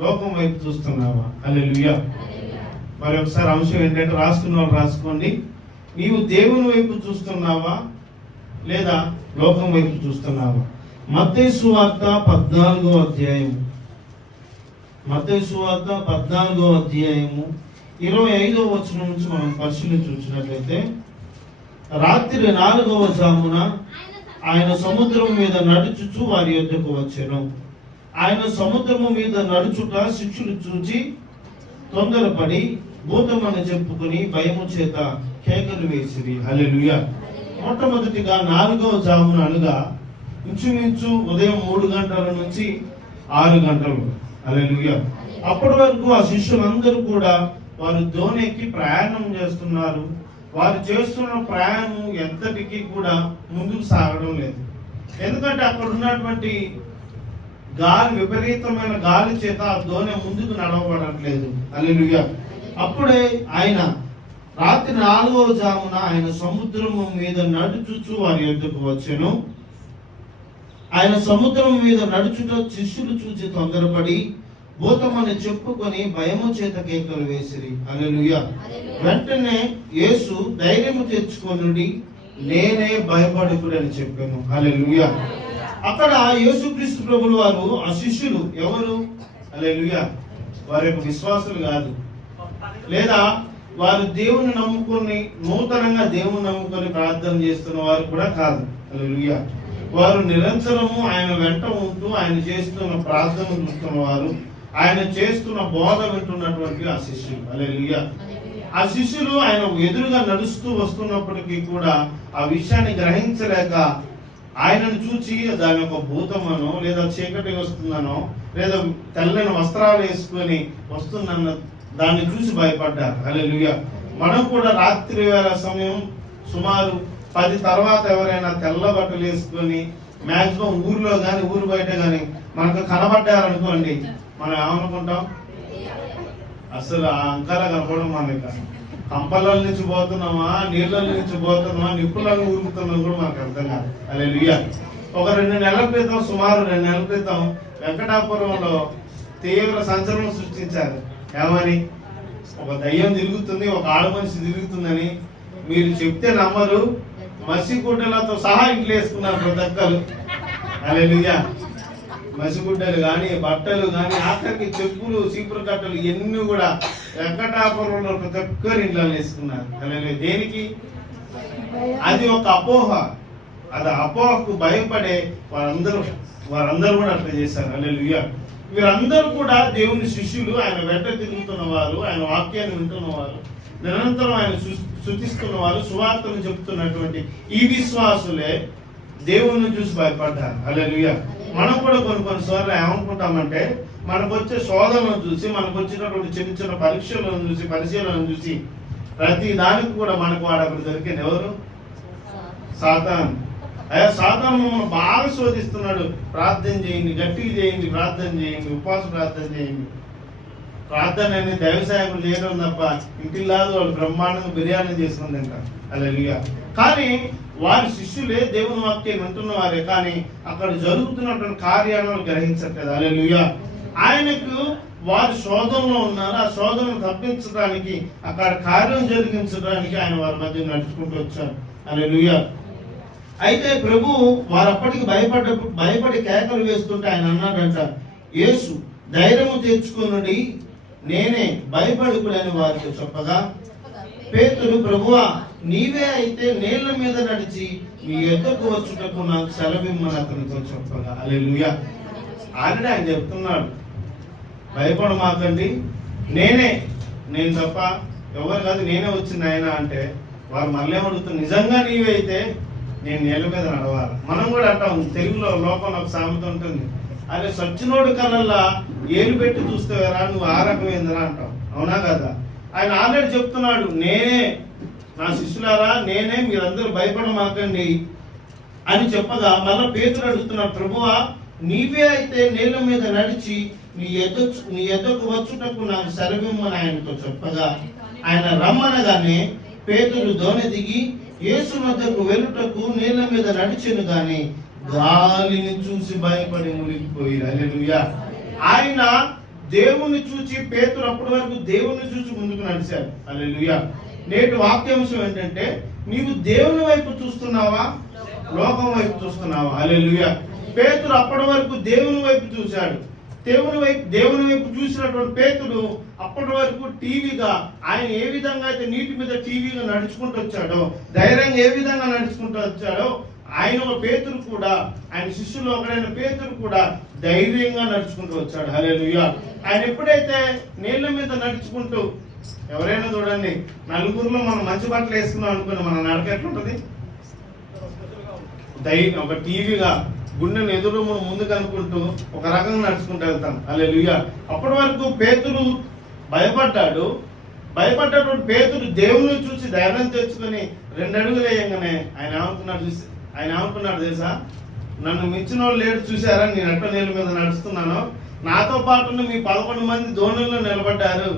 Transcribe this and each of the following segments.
లోకం వైపు చూస్తున్నావా? హల్లెలూయా. మరి ఒకసారి అంశం ఏంటంటే రాసుకున్న వాళ్ళు రాసుకోండి. నీవు దేవుని వైపు చూస్తున్నావా లేదా లోకం వైపు చూస్తున్నావా? మత్తయి సువార్త 14వ అధ్యాయము, మత్తయి సువార్త 14వ అధ్యాయము 25వ వచనం నుంచి మనం పరిశీలించి చూసినట్లయితే, రాత్రి 4వ జామున ఆయన సముద్రం మీద నడుచుచు వారి యొద్దకు వచ్చెను. ఆయన సముద్రము మీద నడుచుట శిష్యులు చూచి తొందరపడి భూతమని చెప్పుకుని భయము చేత కేకలు వేసిరి. హల్లెలూయా. మొట్టమొదటిగా 4వ జామున అనగా ఇంచుమించు ఉదయం 3 గంటల నుంచి 6 గంటలు. హల్లెలూయా. అప్పటి వరకు ఆ శిష్యులందరూ కూడా వారు దోణికి ప్రయాణం చేస్తున్నారు. వారు చేస్తున్న ప్రయాణం ఎంతటికి కూడా ముందుకు సాగడం లేదు. ఎందుకంటే అక్కడ ఉన్నటువంటి గాలి, విపరీతమైన గాలి చేత ఆ దోణి ముందుకు నడవబడట్లేదు. హల్లెలూయా. అప్పుడే ఆయన రాత్రి 4వ జామున ఆయన సముద్రము మీద నడుచుచు వారి యొద్దకు వచ్చెను. ఆయన సముద్రం మీద నడుచుట శిష్యులు చూచి తొందరపడి భూతమని చెప్పుకొని భయము చేత కేకలు వేసిరి. హల్లెలూయా. వెంటనే యేసు ధైర్యము తెచ్చుకొనుడి, నేనే, భయపడకుడని చెప్పాను. హల్లెలూయా. అక్కడ యేసుక్రీస్తు ప్రభుల వారు ఆ శిష్యులు ఎవరు? హల్లెలూయా. వారి యొక్క విశ్వాసులు కాదు, లేదా వారు దేవుని నమ్ముకొని నూతనంగా దేవుని నమ్ముకొని ప్రార్థన చేస్తున్న వారు కూడా కాదు. హల్లెలూయా. వారు నిరంతరము ఆయన వెంట ఉంటూ ఆయన చేస్తున్న ప్రార్థన చూస్తున్న వారు, ఆయన చేస్తున్న బోధ వింటున్నటువంటి ఆ శిష్యులు. హల్లెలూయా. ఆ శిష్యులు ఆయన ఎదురుగా నడుస్తూ వస్తున్నప్పటికీ కూడా ఆ విషయాన్ని గ్రహించలేక ఆయనను చూచి దాని యొక్క భూతమనో లేదా చీకటి వస్తుందనో లేదా తెల్లని వస్త్రాలు వేసుకొని వస్తుందన్న దాన్ని చూసి భయపడ్డారు. హల్లెలూయా. మనం కూడా రాత్రి వేళ సమయం సుమారు 10 తర్వాత ఎవరైనా తెల్ల బట్టలు వేసుకొని మాక్సిమం ఊర్లో కానీ ఊరు బయట కానీ మనకు కనబడ్డారనుకోండి, మనం ఏమనుకుంటాం? అసలు ఆ అంకాల కనపడం మనకి కంపల నుంచి పోతున్నామా, నీళ్ళ నుంచి పోతున్నామా, నిప్పులను ఊరుకుతున్నాం కూడా మనకు అర్థం కాదు. హల్లెలూయా. ఒక 2 నెలల క్రితం, సుమారు 2 నెలల క్రితం వెంకటాపురంలో తీవ్ర సంచలనం సృష్టించారు. ఏమని? ఒక దయ్యం తిరుగుతుంది, ఒక ఆడ మనిషి తిరుగుతుందని. మీరు చెప్తే నమ్మరు, మసిగుడ్డలతో సహా ఇంట్లో వేసుకున్నారు ప్రతి ఒక్కరు. హల్లెలూయా. మసిగుడ్డలు కానీ, బట్టలు కానీ, ఆఖరికి చెప్పులు, చీపురు కట్టలు ఇవన్నీ కూడా వెంకటాపురంలో ప్రతి ఒక్కరు ఇంట్లో వేసుకున్నారు. హల్లెలూయా. దేనికి? అది ఒక అపోహ. అది అపోహకు భయపడే వారందరూ కూడా అట్లా చేశారు. హల్లెలూయా. వీరందరూ కూడా దేవుని శిష్యులు, ఆయన వెంట తిరుగుతున్న వారు, ఆయన వాక్యాన్ని వింటున్న వారు, నిరంతరం ఆయన స్తుతిస్తున్న వారు, సువార్తను చెప్తున్నటువంటి ఈ విశ్వాసులే దేవుని చూసి భయపడ్డారు. హల్లెలూయా. మనం కూడా కొన్నిసార్లు ఏమనుకుంటామంటే, మనకు వచ్చే శోధనను చూసి, మనకు వచ్చినటువంటి చిన్న చిన్న పరీక్షలను చూసి, పరిశీలనను చూసి ప్రతి దానికి కూడా మనకు వాడక్కడ దొరికింది ఎవరు? సాతాను. అయ్యా, సాతాను మమ్మల్ని బాగా శోధిస్తున్నాడు. ప్రార్థన చేయండి, గట్టిగా చేయండి, ప్రార్థన చేయండి, ఉపవాస ప్రార్థన చేయండి. ప్రార్థన అనేది దైవ సేవకులు చేయడం తప్ప ఇంటిల్లాదు వాళ్ళు బ్రహ్మాండంగా బిర్యానీ చేసుకుని తింటారు. హల్లెలూయా. కానీ వారి శిష్యులే దేవుని వాక్యం వింటున్న వారే, కానీ అక్కడ జరుగుతున్నటువంటి కార్యాలను గ్రహించట్లేదు. హల్లెలూయా. ఆయనకు వారు శోధనలో ఉన్నారు. ఆ శోధనను తప్పించడానికి, అక్కడ కార్యం జరిగించడానికి ఆయన వారి మధ్య నడుచుకుంటూ వచ్చారు. హల్లెలూయా. అయితే ప్రభు వారు అప్పటికి భయపడి కేకలు వేస్తుంటే ఆయన అన్నాడంట, యేసు ధైర్యము తెచ్చుకొనుడి, నేనే, భయపడకుడని వారితో చెప్పగా, పేతురు, ప్రభువా నీవే అయితే నీళ్ల మీద నడిచి నీ యొద్దకు వచ్చుటకు నాకు సెలవిమ్మని అతనితో చెప్పగా. హల్లెలూయా. ఆల్రెడీ ఆయన చెప్తున్నాడు, భయపడమాకండి, నేను తప్ప ఎవరు కాదు, నేనే వచ్చింది ఆయన అంటే, వారు మళ్ళీ అడుగుతున్నారు, నిజంగా నీవే అయితే నేను నీళ్ళ మీద నడవాలి. మనం కూడా అంటాం, తెలుగులో లోకంలో ఒక సామెత ఉంటుంది, అదే సచ్చినోడు కళ్ళల్లా ఏలు పెట్టి చూస్తే వేరా నువ్వు ఆ రకమైందిరా అంటాం. అవునా కదా? ఆయన ఆల్రెడీ చెప్తున్నాడు, నేనే, నా శిష్యులారా నేనే, మీరందరూ భయపడమాకండి అని చెప్పగా మళ్ళీ పేతురు అడుగుతున్నాడు, ప్రభువా నీవే అయితే నీళ్ళ మీద నడిచి నీ ఎద్దకు వచ్చుటకు నాకు సెలవిమ్మని ఆయనతో చెప్పగా, ఆయన రమ్మనగానే పేతురు దోణి దిగి యేసు వద్దకు వెళ్ళుటకు నీళ్ళ మీద నడిచెను గాని గాలిని చూసి భయపడి మునిగిపోయి. హల్లెలూయా. ఆయన దేవుణ్ణి చూచి పేతురు అప్పటి వరకు దేవుణ్ణి చూసి ముందుకు నడిచాడు. హల్లెలూయా. నేటి వాక్యాంశం ఏంటంటే, నీవు దేవుని వైపు చూస్తున్నావా, లోకం వైపు చూస్తున్నావా? హల్లెలూయా. పేతురు అప్పటి వరకు దేవుని వైపు చూశాడు. దేవుని వైపు చూసినటువంటి పేతుడు అప్పటి వరకు టీవీగా, ఆయన ఏ విధంగా అయితే నీటి మీద టీవీగా నడుచుకుంటూ వచ్చాడో, ధైర్యంగా ఏ విధంగా నడుచుకుంటూ వచ్చాడో, పేతురు కూడా, ఆయన శిష్యులు ఒకడైన పేతురు కూడా ధైర్యంగా నడుచుకుంటూ వచ్చాడు. హల్లెలూయా. ఆయన ఎప్పుడైతే నీళ్ల మీద నడుచుకుంటూ, ఎవరైనా చూడండి, నలుగురిలో మనం మంచి బట్టలు వేసుకున్నాం అనుకుని మన నడక ఎట్లుంటది? ఒక టీవీగా గుండెను ఎదురు ముందుకు అనుకుంటూ ఒక రకంగా నడుచుకుంటూ వెళ్తాం. హల్లెలూయా. అప్పటి వరకు పేతురు భయపడ్డటువంటి పేతురు దేవుని చూసి ధైర్యం తెచ్చుకొని 2 అడుగులు వేయంగానే ఆయన ఏమనుకున్నాడు తెలుసా? నన్ను మించిన వాళ్ళు లేడు, చూసారా నేను ఎట్లా నీళ్ళ మీద నడుస్తున్నాను, నాతో పాటు మీ 11 మంది దోణుల్లో నిలబడ్డారు,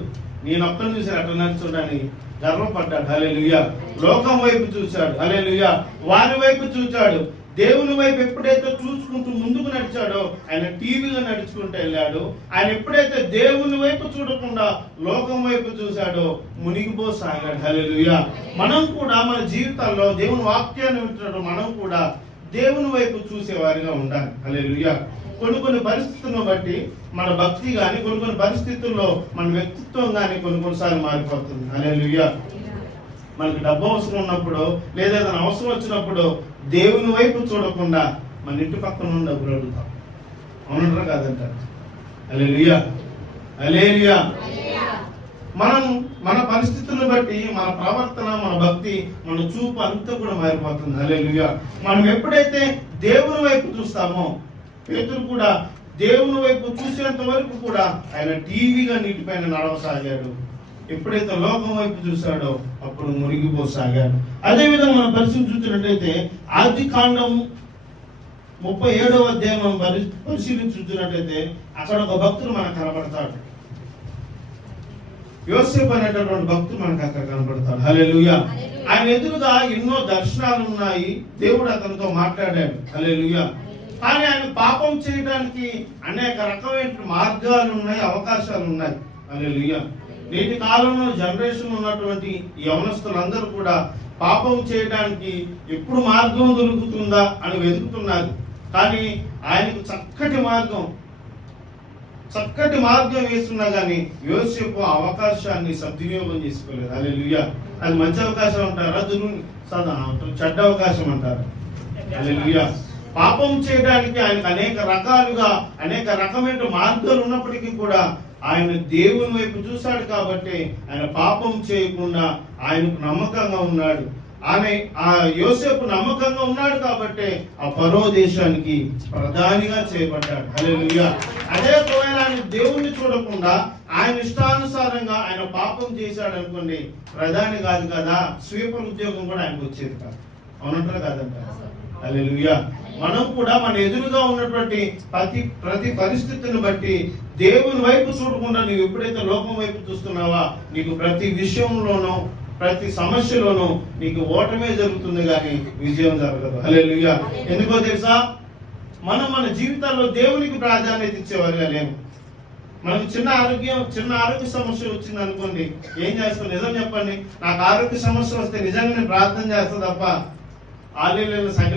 నేను ఒక్కరిని చూసి ఎట్లా నడుచుండని గర్వపడ్డాడు. హల్లెలూయా. లోకం వైపు చూశాడు. హల్లెలూయా. వారి వైపు చూశాడు. దేవుని వైపు ఎప్పుడైతే చూసుకుంటూ ముందుకు నడిచాడో, ఆయన టీవీగా నడుచుకుంటూ వెళ్ళాడు. ఆయన ఎప్పుడైతే దేవుని వైపు చూడకుండా లోకం వైపు చూశాడో మునిగిపోసాగాడు. హల్లెలూయా. మనం కూడా మన జీవితాల్లో దేవుని వాక్యాన్ని వింటున్నట్టు మనం కూడా దేవుని వైపు చూసేవారిగా ఉండాలి. హల్లెలూయా. కొన్ని పరిస్థితులను బట్టి మన భక్తి కానీ, కొన్ని పరిస్థితుల్లో మన వ్యక్తిత్వం కానీ కొన్నిసార్లు మారిపోతుంది. హల్లెలూయా. మనకు డబ్బు అవసరం ఉన్నప్పుడు, లేదా ఏదైనా అవసరం వచ్చినప్పుడు దేవుని వైపు చూడకుండా మన ఇంటి పక్కన ఉన్న డబ్బులు అడుగుతాం. అవునంటారా కాదంటారు? హల్లెలూయా. హల్లెలూయా. మనం మన పరిస్థితులను బట్టి మన ప్రవర్తన, మన భక్తి, మన చూపు అంతా కూడా మారిపోతుంది. హల్లెలూయా. మనం ఎప్పుడైతే దేవుని వైపు చూస్తామో, పేతురు కూడా దేవుని వైపు చూసేంత వరకు కూడా ఆయన టీవీగా నీటిపైన నడవసాగాడు. ఎప్పుడైతే లోకం వైపు చూశాడో అప్పుడు మునిగిపోసాగాడు. అదేవిధంగా మనం పరిశీలించినట్లయితే ఆదికాండం 37వ అధ్యాయం మనం పరిశీలించున్నట్లయితే అక్కడ ఒక భక్తుడు మనకు కనబడతాడు. యోసేపు అనేటటువంటి భక్తుడు మనకు అక్కడ కనబడతాడు. హల్లెలూయా. ఆయన ఎదురుగా ఎన్నో దర్శనాలు ఉన్నాయి, దేవుడు అతనితో మాట్లాడాడు. హల్లెలూయా. కానీ ఆయన పాపం చేయడానికి అనేక రకమైన మార్గాలు ఉన్నాయి, అవకాశాలు ఉన్నాయి. హల్లెలూయా. నేటి కాలంలో జనరేషన్ ఉన్నటువంటి యవనస్తులందరూ కూడా పాపం చేయడానికి ఎప్పుడు మార్గం దొరుకుతుందా అని వెతుకుతున్నారు. కానీ ఆయనకు చక్కటి మార్గం వేస్తున్నా కానీ యోసేపు అవకాశాన్ని సద్వినియోగం చేసుకోలేదు. హల్లెలూయా. అది మంచి అవకాశం అంటారా, చెడ్డ అవకాశం అంటారా? హల్లెలూయా. పాపం చేయడానికి ఆయనకు అనేక రకమైన మార్గాలు ఉన్నప్పటికీ కూడా ఆయన దేవుని వైపు చూశాడు కాబట్టి ఆయన పాపం చేయకుండా ఆయనకు నమ్మకంగా ఉన్నాడు. యోసేపు నమ్మకంగా ఉన్నాడు కాబట్టి ఆ ఫరో దేశానికి ప్రధానిగా చేయబడ్డాడు. హల్లెలూయా. అదే ఒకవేళ ఆయన దేవుణ్ణి చూడకుండా ఆయన ఇష్టానుసారంగా ఆయన పాపం చేశాడు అనుకోండి, ప్రధాని కాదు కదా, స్వీపర్ ఉద్యోగం కూడా ఆయనకు వచ్చేది కాదు. అవునంటారా కాదంటారా? హల్లెలూయా. మనం కూడా మన ఎదురుగా ఉన్నటువంటి ప్రతి పరిస్థితిని బట్టి దేవుని వైపు చూడకుండా నీవు ఎప్పుడైతే లోకం వైపు చూస్తున్నావా, నీకు ప్రతి విషయంలోనూ, ప్రతి సమస్యలోనూ నీకు ఓటమే జరుగుతుంది కానీ విజయం జరగదు. హల్లెలూయా. ఎందుకో తెలుసా? మనం మన జీవితాల్లో దేవునికి ప్రాధాన్యత ఇచ్చేవారుగా లేము. మనకు చిన్న ఆరోగ్య సమస్య వచ్చింది అనుకోండి, ఏం చేస్తాం? నిజం చెప్పండి, నాకు ఆరోగ్య సమస్య వస్తే నిజంగా నేను ప్రార్థన చేస్తా తప్ప ఆలీల సగం